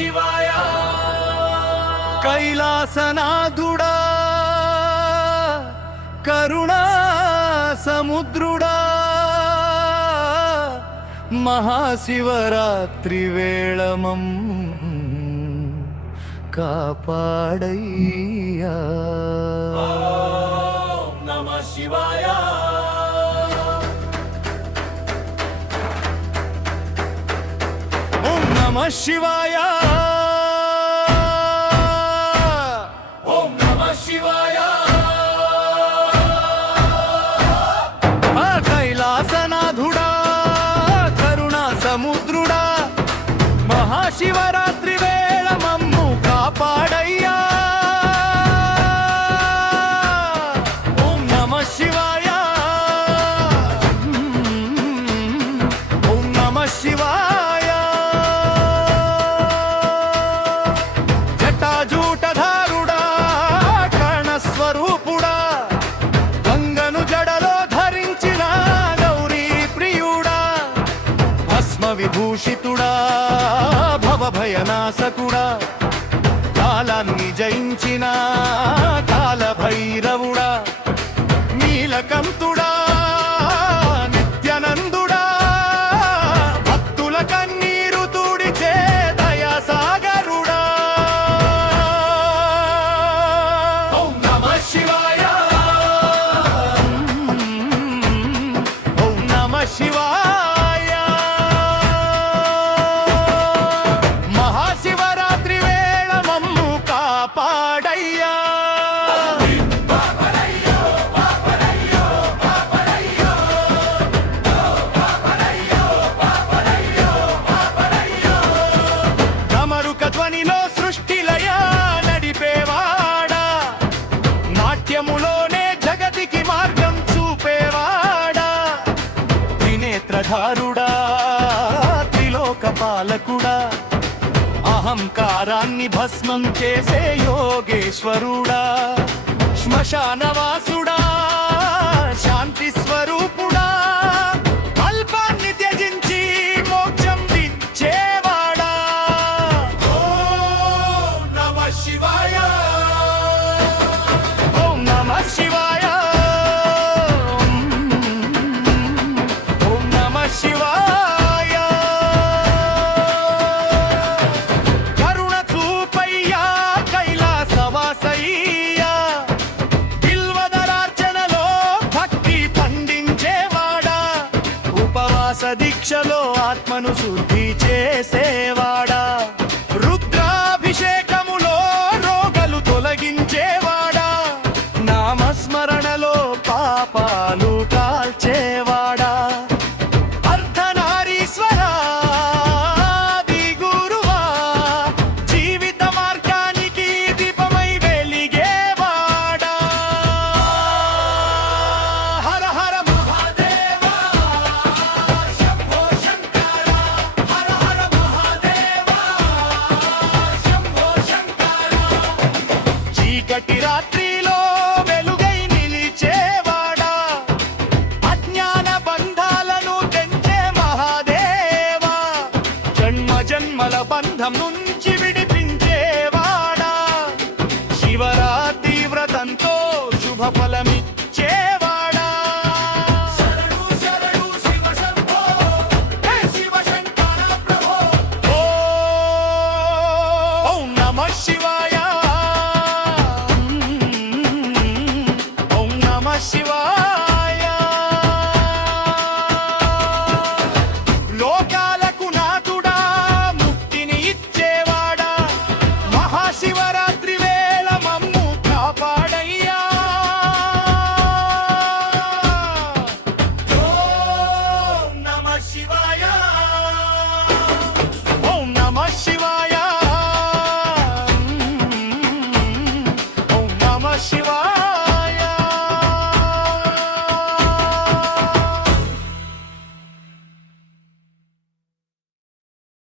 శివాయ. కైలాసనాథుడా కరుణా సముద్రుడా మహాశివరాత్రి వేళమం కాపాడయ్యా. ఓం నమః శివాయ. ఓం నమః శివాయ. ఓం నమః శివాయ. కైలాసనాథుడా కరుణా సముద్రుడా మహాశివరాత్రి వేళ మమ్ము కాపాడయ్యా. ఓం నమః శివాయ. ఓం నమః శివాయ. జటాజూటధారుడా కర్ణస్వరూపుడా గంగను జడలో ధరించిన గౌరీ ప్రియుడా భస్మ విభూషితుడా భవభయనాశకుడా కాలాన్ని జయించిన కాలభైరవుడా నీలకంతుడా నిత్యానందుడా భక్తుల కన్నీరు తుడిచే దయాసాగరుడా. ఓం నమః శివాయ. ఓం నమః శివాయ. మహాశివరాత్రి వేళ మమ్ము కాపాడయ్యా. డమరుక ధ్వనిలో సృష్టిలయ నడిపేవాడా నాట్యములోనే జగతికి మార్గం చూపేవాడా త్రినేత్రధారుడా త్రిలోక పాలకుడా అహంకారాన్ని భస్మం చేసే యోగేశ్వరుడా శ్మశానవాసుడా శాంతి స్వరూపుడా అల్పాన్ని త్యజించి మోక్షం దించేవాడా. ఓం నమః శివాయ. ఓం నమః శివాయ. ఓం నమః శివాయ. కరుణ చూపయ్యా కైలాసవాసయ్యా బిల్వదరార్చనలో భక్తి పండించేవాడా ఉపవాస దీక్షలో ఆత్మను శుద్ధి చేసేవాడా రుద్రాభిషేకములో రోగలు తొలగించేవాడా నామస్మరణలో పాపాలు కాల్చేవాడా అర్ధనారీశ్వరా ఆది గురువా జీవిత మార్గానికి దీపమై వెలిగేవాడా. హర హర మహాదేవ శంభో శంకర. హర హర మహాదేవ శంభో శంకర. చీకటి రాత్రిలో వెలుగై నిలిచేవాడా అజ్ఞాన బంధాలను తెంచే మహాదేవా జన్మ జన్మల బంధం నుంచి విడిపించేవాడా శివరాత్రి వ్రతంతో శుభ ఫలమిచ్చేవాడా. శరణు శరణు శివ శంభో. హే శివ శంకర ప్రభో. ఓం నమః శివాయ. ఓం నమః శివాయ. లోకాలకు నాథుడా ముక్తిని ఇచ్చేవాడా మహాశివరాత్రి